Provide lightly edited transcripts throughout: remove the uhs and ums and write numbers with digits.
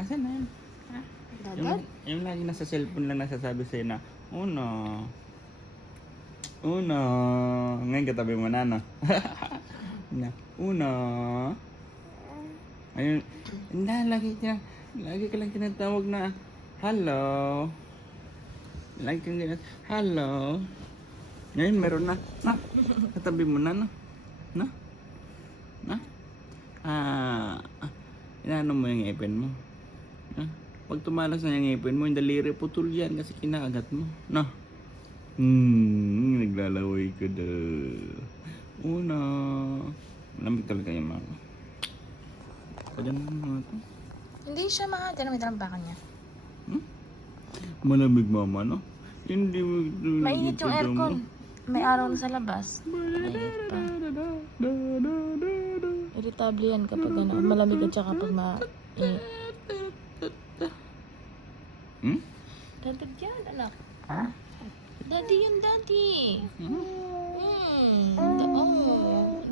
Asan na yan? Ha? Dadad? Yung lagi nasa cellphone lang nasasabi sa'yo na, Uno. Uno. Ngayon katabi mo na, no? Na, Uno. Ayun. Lagi ka lang tinatawag na, hello. Lagi kang ganyan, hello. Ngayon meron na. Na, katabi mo na, no? Na? Na? Inaano mo yung ngipin mo? Ha? Pag tumalas na yung ngipin mo, yung daliri putol yan kasi kinakagat mo. No? Naglalaway ka daw. Una. Malamig talaga yung mga. Pwede mo mga ito. Hindi siya mahati na may talampakan niya. Malamig mama, no? Hindi mo. Mainit yung aircon. May araw na sa labas. Mainit pa. Irritable yan kapag ano, malamig at saka kapag mainit. Dadad yan, anak. Ha? Daddy yan, daddy.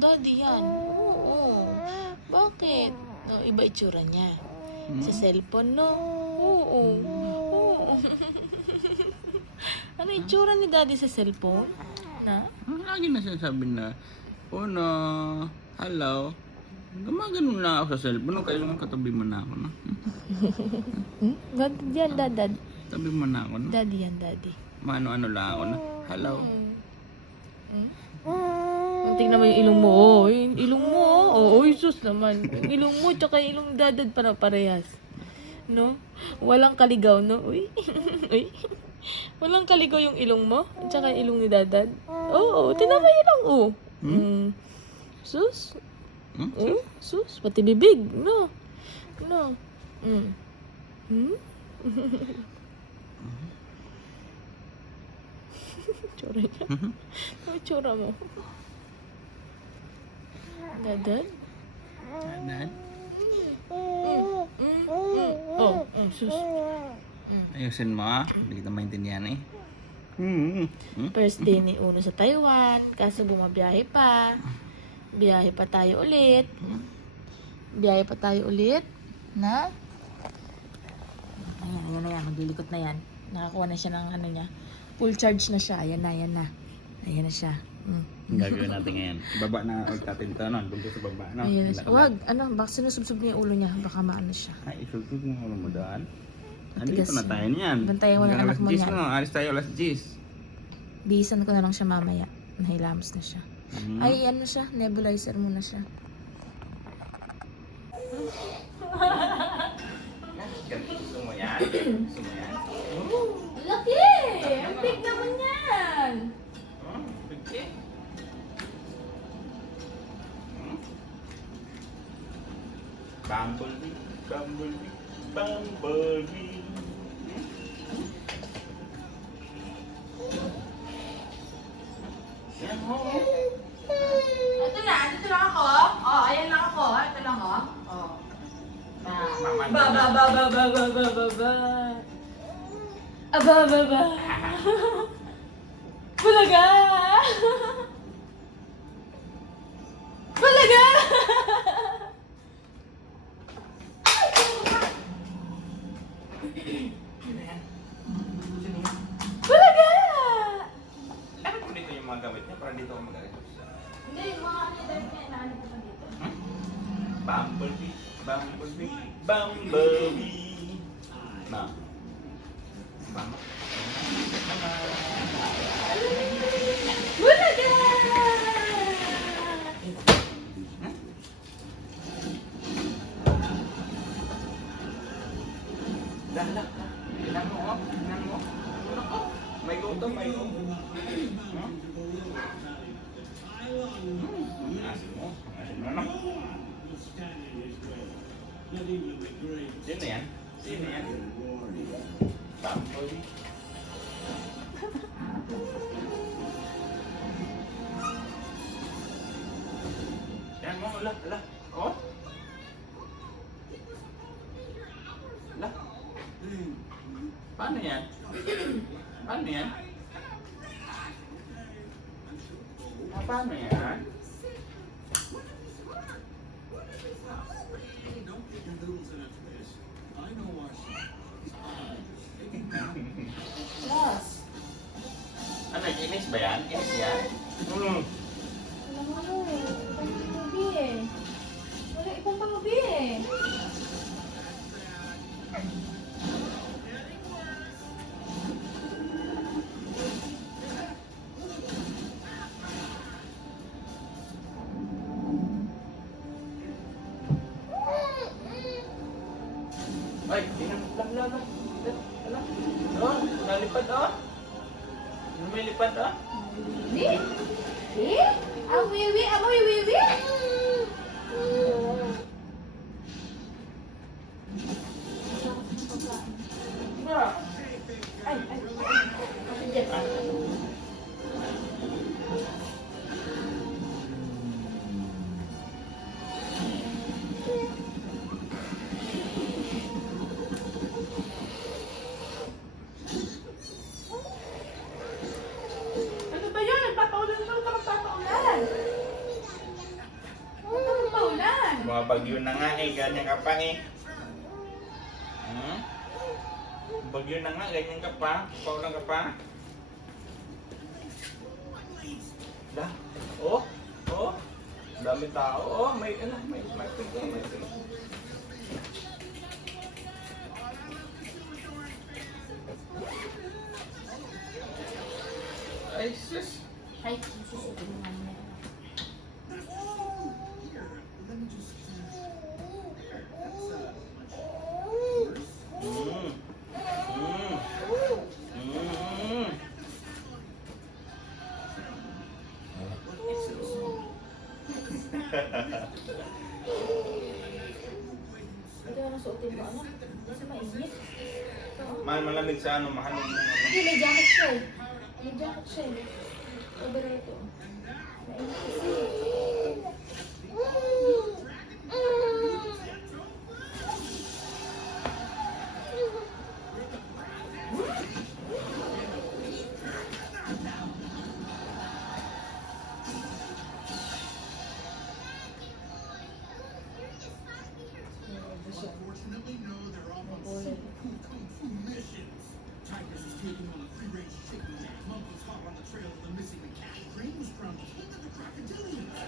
Daddy yan. Oo. Bakit? No, iba itsura niya. Sa cellphone, no? Oo. Ano itsura ni daddy sa cellphone? Na? Lagi na sinasabi na, Uno, hello. Gumaganon lang ako sa cellphone. Kailangan katabi mo na ako, no? Daddy yan, dadad. Tabi mo na ako, no? Daddy yan, daddy. Mano-ano lang ako, no? Hello. Tingnan mo yung ilong mo. Oh, yung ilong mo. Oh, sus naman. Yung ilong mo tsaka yung ilong dadad para parehas. No? Walang kaligaw, no? Uy. Uy. Walang kaligaw yung ilong mo at saka yung ilong ni dadad. Oo, tingnan mo yung ilong, oh. Sus. Oh, sus. Pati bibig. No. No. Tsura niya. Ano tsura mo? Dadad? Dad? Sus. Ayusin mo, ah. Hindi kita maintindihan, eh. First day ni Uno sa Taiwan. Kaso bumabiyahe pa. Biyahe pa tayo ulit. Biyahe pa tayo ulit. Na? Ayan na yan. Maglilikot na yan. Nakakuha na siya ng ano niya. Full charge na siya. Ayan na. Ayan na siya. Ang gagawin natin ngayon. Baba na ulit natin ito, no? Doon sa baba, no? Ayan na siya. Wag, baka sinusubsob niya yung ulo niya. Baka maano siya. Ay, isultog mo ulo mo doon. Matigas Andito na yun. tayo niyan. Bantayan mo ng anak mo niyan. Alis tayo, alas 10. Bihisan ko na lang siya mamaya. Nahilamos na siya. Ay, ano siya? Nebulizer muna siya. Gusto mo yan? Gusto mo yan? Laki! Ang big naman yan! Pagki? Bumblebee, Bumblebee, Bumblebee. Yan ho. Ito na, dito lang ako. Oh, ayan lang ako. Ito lang, oh. Oh. Ba. Bulaga! Bulaga! Bulaga! Bakit mo dito yung mga gamit niya? Para dito ako mag-aayos. Hindi, mga ano yung drive niya, naalit ko dito. Bumblebee, Bumblebee, Bumblebee. Na. Bang. Bulaga! Dala. Tingnan mo, oh. Tingnan mo. Nako. May gutom, may gutom. Asin mo. Asin mo, no? Sino yan? Sino yan? Bumblebee. Yan mo, ala. Oh? Ala. Paano yan? Paano yan? Paano yan? Inis ba yan? Inis yan? Hmm. Wala mo ano eh. Ibang panggabi eh. Wala ibang panggabi eh. Ay, tingnan. Lang. Oh, nalipad oh. Lumilipad oh. Di? Di? Awiwi, awiwi. Ay. Ano ba yun? Nagpapaulan ka magpapaulan. Magpapaulan. Mga bagyo na nga eh, ganyan ka pa eh. Hmm? Bagyo na nga, ganyan ka pa. Paulan ka pa. Dah. Oh. Dami tao. Oh, may ping. Ay, sus. Ay, sususutin mo naman yan. Ito na suotin mo, ano? Kasi mainit. Mahal malamig sa ano, mahal mo. Hindi, may jacket siya eh. May jacket siya eh. Over ito. Mainit kasi. Unfortunately, no, they're off on super cool kung fu missions. Tigers is taking on a free-range chicken jack. Monkeys hot on the trail of the missing macaque. Dreams from King of the Crocodilians.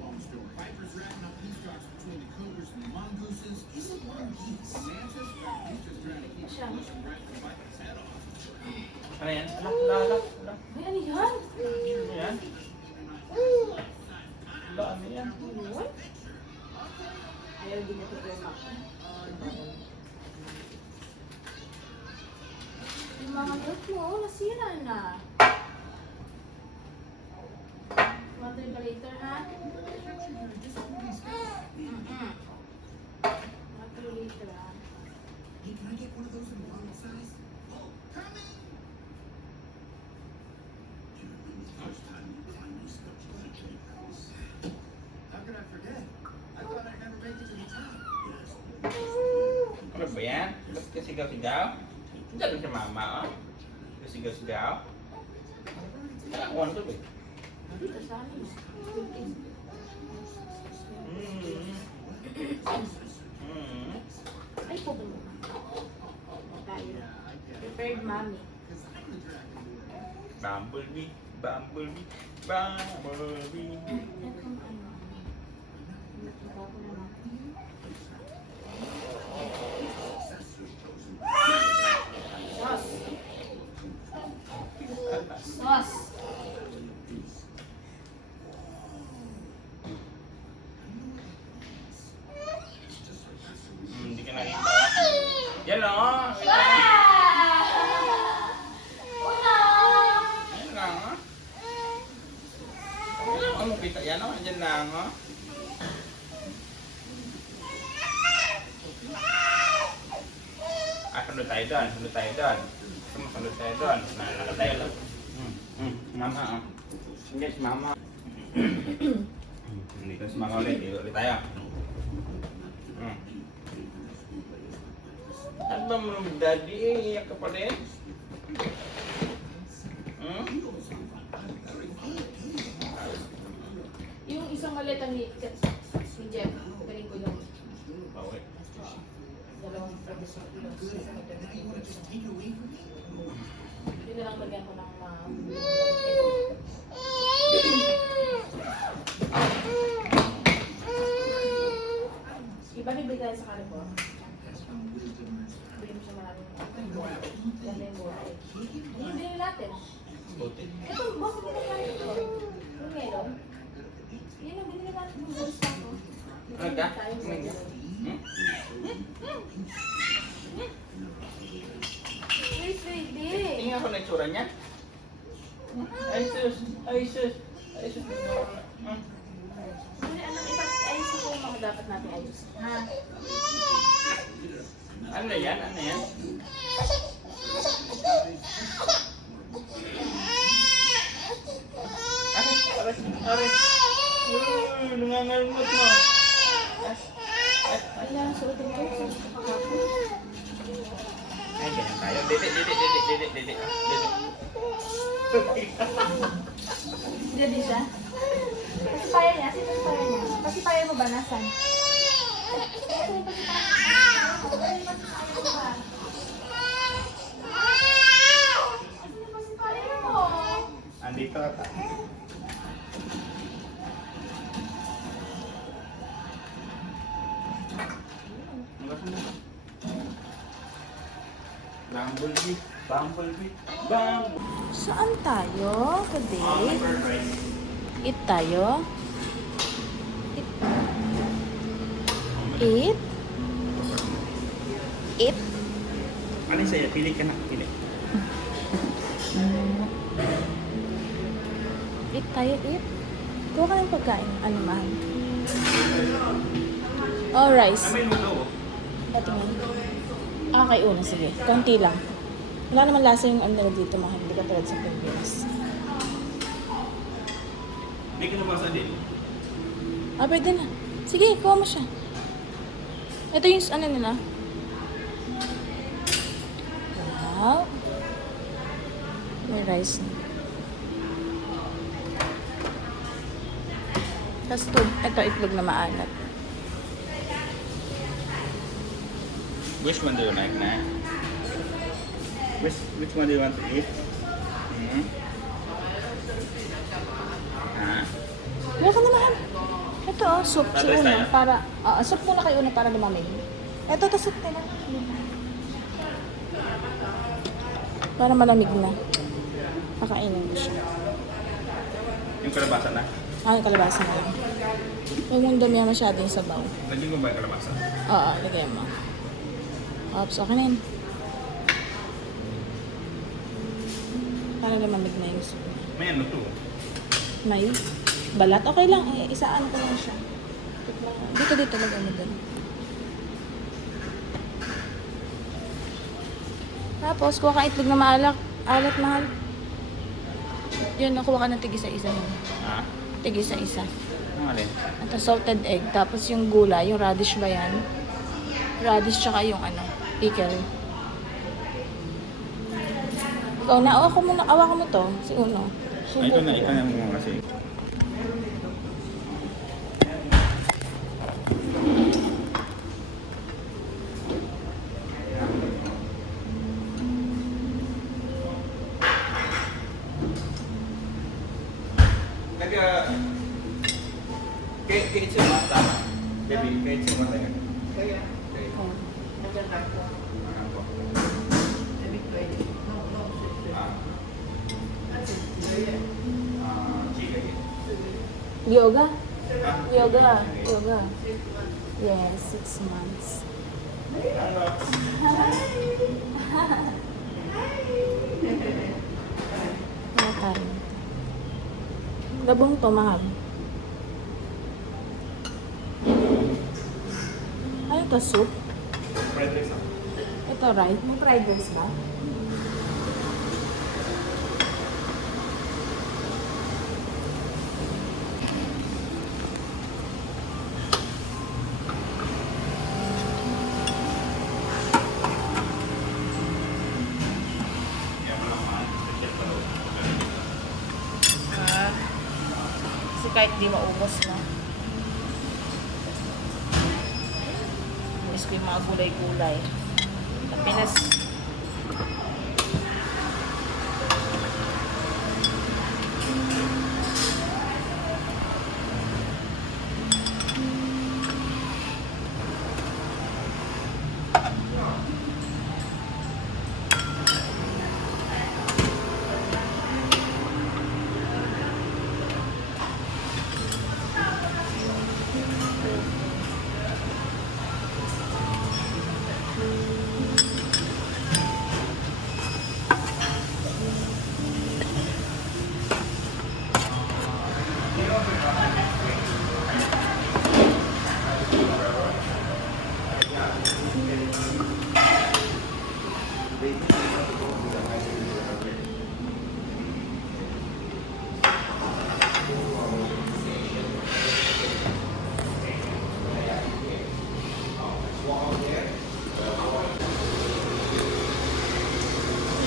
Long story. Vipers ratting up peace talks between the cobras and the mongooses. Isn't one geese? Mantis? He's just trying to keep Siya. pushing right the viper's head off. Ano yan? Ala. Ay, ano yan? Ano yan? Ano yan? Yun? Ayaw din na ito yung mga milk mo, nasira na. Want to later, ha? Want to later, ha? Hey, can I get one of those in bottle size? Oh, coming! You remember the first time you climbed these steps by the house? How could I forget? I thought I'd never make it to the top. Yes. Ano ba yan? Ba't ka sigaw-sigaw? Diyan si mama, oh. Sigaw-sigaw. Kakakuha na ito, eh. Dito sa amin. Ay, po ba naman? Tayo. Prepared mommy. Bumblebee. Itong ano. Nagkita ko naman. Sauce. Hindi ka nakita. Yan o. Yan lang o. Ano mo kita? Yan o. Yan lang o. Sunod tayo doon. Sunod tayo doon. Nakatayo lang. Mama o. Hindi si mama. Hindi ko si mama ulit. Ulit tayo. Ano ba mo daddy eh? Iyak ka pa rin? Yung isang maleta ni Jeff, galing ko yun. Bawi. Dalawang provision kilos. Now you want to just take it away from me? Hindi na lang lagyan ko ng Iba bibigay sa kanila po. Bigyan mo siya maraming. Yan na yung buhay. Hindi yung natin. Ito, boss, binili natin ito. Yung melon. Yan ang binili natin yung bulsa ko. Aga? Tayo sa Aga? Wait, baby. Tingnan ko na itsura niya. Ay sus! Ay sus! Ay sus! Ano, ayusin ko yung mga dapat natin ayusin. Ha? Ano yan? Ano yan? Aray! Aray! Nangangalmot mo! Ayan, suotin ko. Ay, ganyan tayo. Dede. Jadi siya. Pasipayan niya. Sino pasipayan niya? Pasipayan mo ba? Nasaan? Ito yung pasipayan mo. Ito yung pasipayan mo ba? Ito yung pasipayan mo. Andito ata. Bumblebee. Saan tayo today? Eat tayo? Eat? Eat? Eat? Ano yung sa'yo? Pili ka na. Pili. Eat tayo, eat? Kuha ka ng pagkain. Ano mahal? Oh, rice. May luto. Patingin. Okay, una. Sige. Konti lang. Wala naman lasa yung ano dito, mahal. Hindi ka tulad sa Pilipinas. May kinabasa din. Ah, pwede na. Sige, kuha mo siya. Ito yung ano nila. Wow. May rice na. Tapos ito itlog na maalat. Which one do you like na? Which one do you want to eat? Kuha ka na mahal. Ito soup. Si Tatay una. tayo? Para, soup muna kayo una para lumamig. Ito, to soup nila. Para malamig na. Pakainin ko siya. Yung kalabasa na? Yung kalabasa na lang. Huwag mong damihan masyadong sabaw. Lagyan mo ba yung kalabasa? Oo, lagyan mo. Ops, okay na yun. Para lumamig na yung soup. May ano to? May balat. Okay lang. Isaan ko lang siya. Dito, lagyan mo doon. Tapos, kuha ka itlog na maalat, mahal. Yun, nakuha ka ng tig-isa-isa mo. Ha? Tig-isa-isa. Ano alin? Ito, salted egg. Tapos yung gulay, yung radish ba yan? Radish tsaka yung pickle. Ikaw na, awa ko mo to. Si Uno. Ay, ikaw na mo kasi. Kahit siya mata. Baby, kahit siya mata yan. Kaya. Yoga? Yoga. Yes, 6 months. Makarin. Labong to, mahal. Ano to, soup? Fried rice. Ito, right? May fried rice ba? Kasi kahit di maubos na. Miss ko yung mga gulay-gulay. Pinas.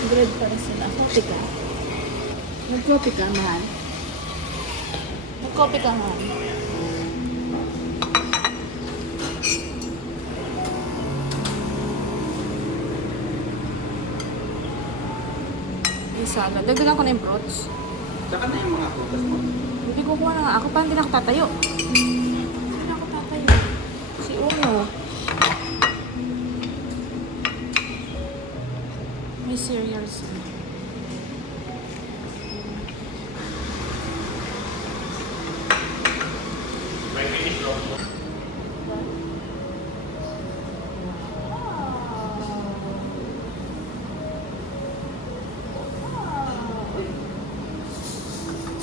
Bread para sila. Coffee ka? Mag-coffee ka, mahal? Mag-coffee ka, mahal? Yung salad. Dagdagan ko na yung fruits. Saka na yung mga prutas mo. Hindi ko kuha na nga. Ako pa hindi na ako tatayo. Hindi na ako tatayo. Si Uno. May cereals.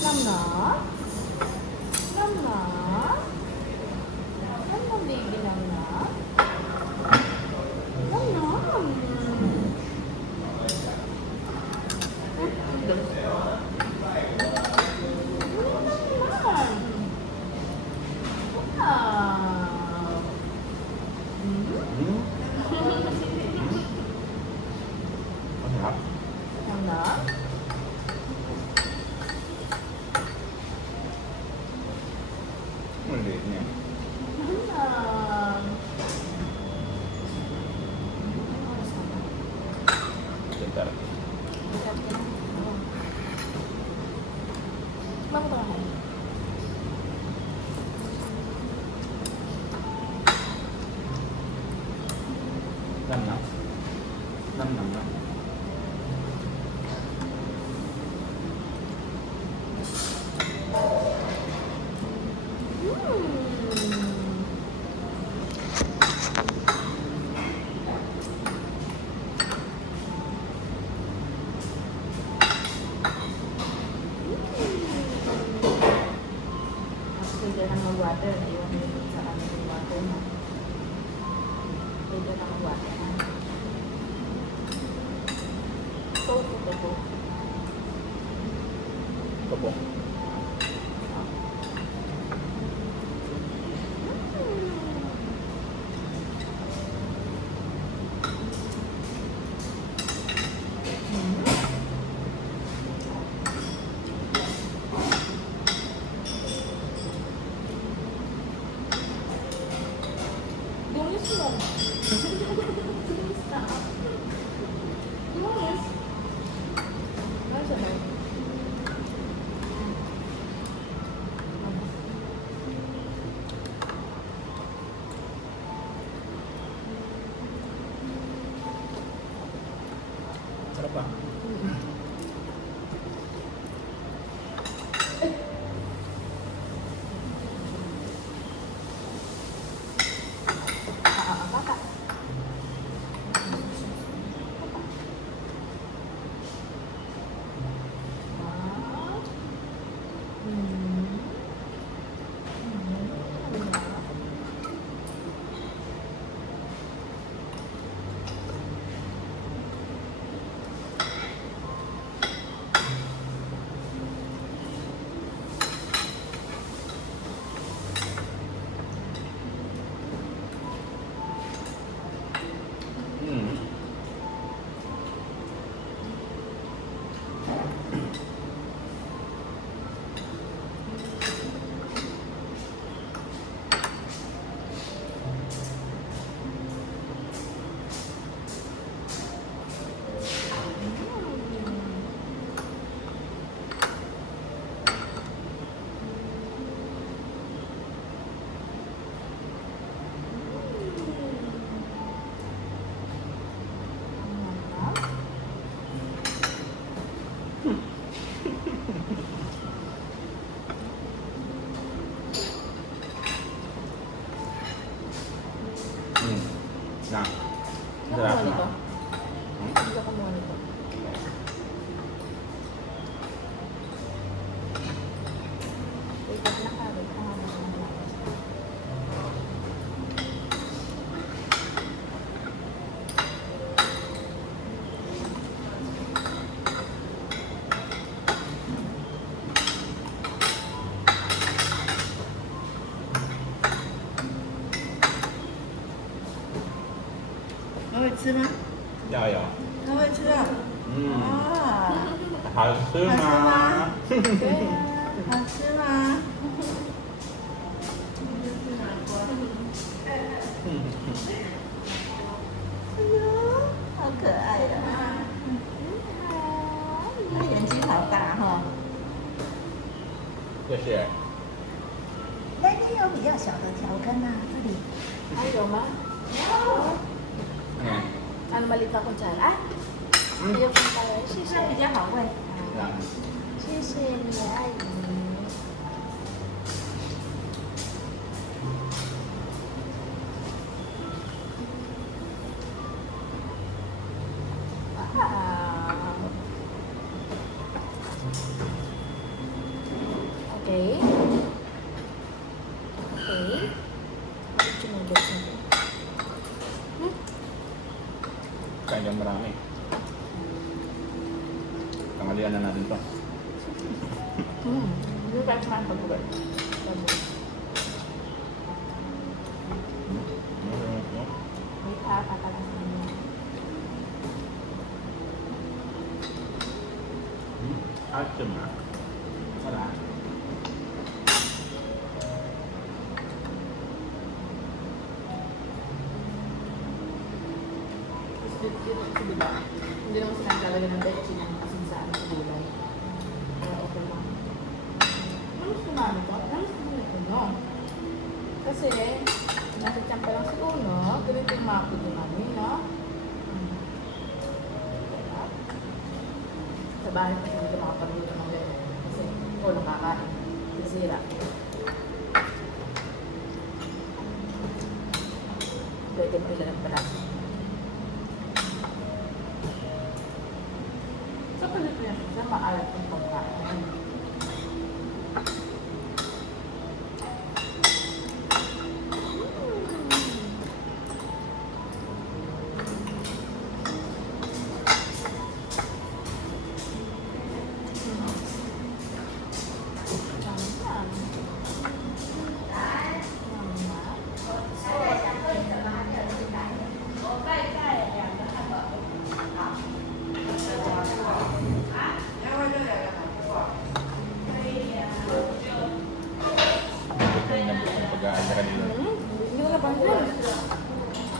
Mama? Mama? Mama, baby, mama? Mama? Masarap. Maliit niya. Sebentar. Mama ka na. Nam. Nam. Pwede na mag-water. Naiwan mo yun sa amin yung water mo. Pwede na mag-water. Tofu. Kapo. Gumis mo. Gumis na. Gumis. Ano sa tayo? Sarap pa. nito. Hindi ka kumuha nito. Wait lang ka. Wait lang ka. Ja, ja. 他会吃啊？ Mm. 啊，好吃吗？对啊。好吃吗？哎呦，好可爱呀、他眼睛好大哈、谢谢。那边有比较小的条根啊，这里。 Ayaw ma? Mm. Ano maliit na kutsara? Ah! Ayaw mo tayo. 这样比较好喂。 Ja. 谢谢你，阿姨。Wow. Okay. Okay. Bakit sinulog mo? Kain kang marami. Tanghalian na natin to. Hindi pa ito man pag-uwi. May papa ka lang sa inyo. Asim ah. Sarap. Dito kasi diba, hindi naman sila naglalagay ng betchin ang kasinsahan sa gulay. Kaya okay lang. Namis ko namin ito? Namis ko namin ito, no? Kasi, nasa tiyan pa lang si Uno, ganito yung mga kudo namin, no? Kaya, sa bahay kasi hindi ko makapagluto ng ganyan. Kasi, Uno kakain. Sisira. Pwede mo ilan ang palaso. Sa Pilipinas, siya maalat ang pagkain. Kain ng pag-aaral ka kanina. Hindi ko napansin.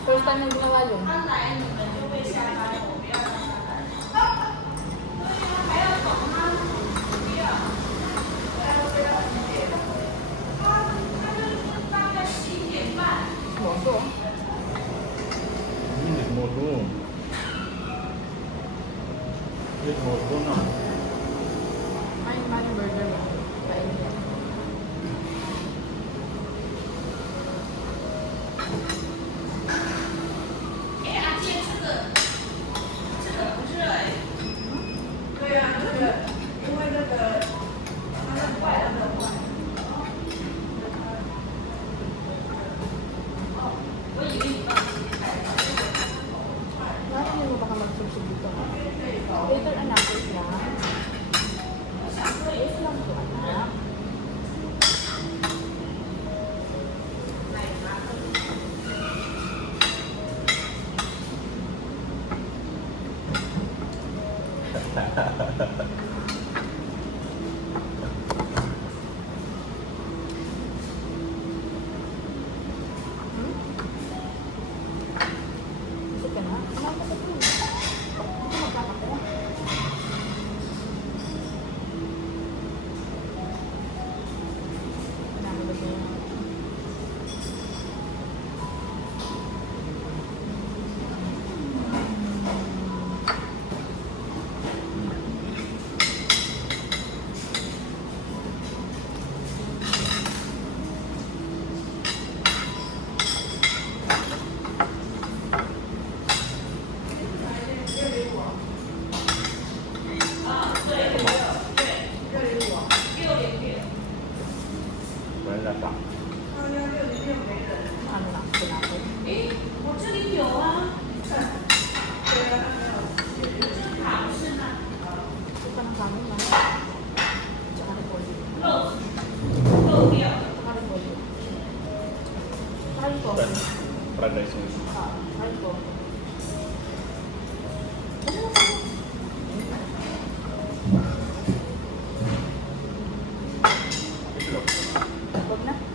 First time yung ginawa yun. Moso. Moto. Moto na. Ay, man burger mo. Kainin yan. Narinig mo baka magsubsub dito? Later, anak, wait lang. Wait lang po, anak. Kasi ka na? Kumain ka pa po. Hindi magkakape. Wag na.